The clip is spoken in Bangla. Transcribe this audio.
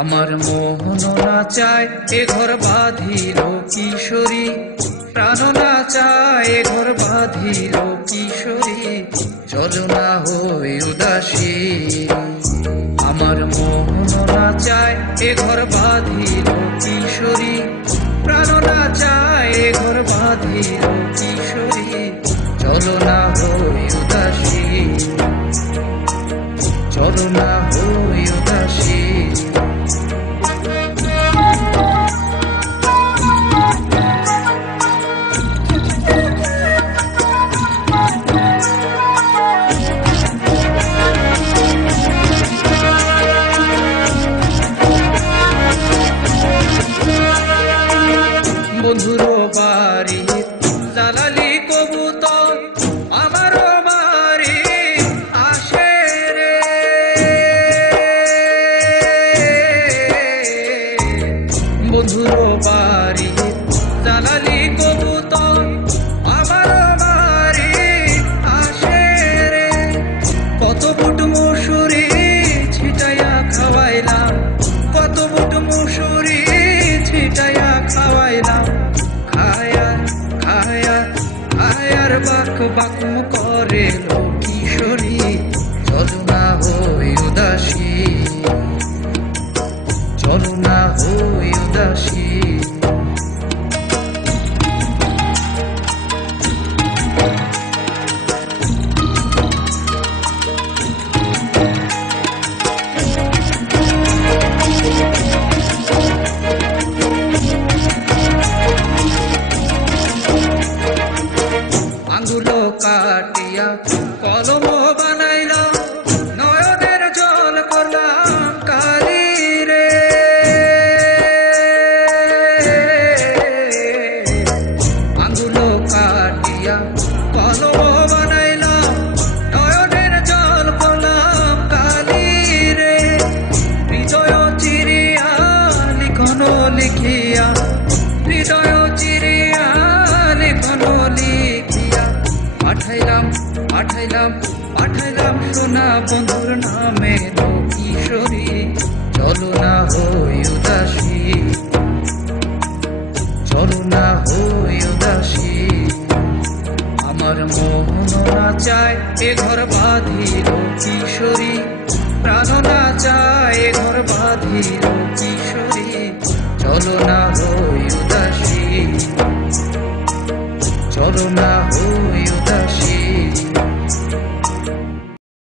আমার মোহন না চায় এ ঘর বাঁধিল কিশোরী, প্রাণ না চায় এ ঘর বাঁধিল কিশোরী, চলো না হই উদাসী। আমার মোহন না চায় এ ঘর বাঁধিল কিশোরী, প্রাণ না চায় এ ঘর বাঁধিল কিশোরী, চলো না হই উদাসী, চলো না হই উদাসী। বন্ধুর বাড়ি দালালি কবুতর আমার বাড়ি আসে রে, বন্ধুর বাড়ি দালালি কবুতর আমার বাড়ি আসে রে। কত বুট মুসুরি ছিটাইয়া খাওয়াইলাম, কত বুট মুসুরি ছিটাইয়া খাওয়াইলাম, খায়ার বাক বাক করে কিশোরী, চলো না হই উদাসী, চলো না হই উদাসী। আঙ্গুলো কাটিয়া কলম বানাইলাম, নয়নের জল করলাম কালি রে। আঙ্গুলো কাটিয়া কলম বানাইলাম, নয়নের জল করলাম কালি রে। হৃদয় চিরিয়া লিখন লিখিয়া, হৃদয় চিরিয়া লিখন লিখিয়া, পাঠাইলাম পাঠাইলাম পাঠাইলাম সোনা বন্ধুর নামে কিশোরী, চলো না হই উদাসী, চলো না হই উদাসী। আমার মোহন না চায় এ ঘর বাঁধিল কিশোরী, প্রাণ না চায় এ ঘর বাঁধিল কিশোরী, চলো না হই উদাসী, চলো না হই উদাসী।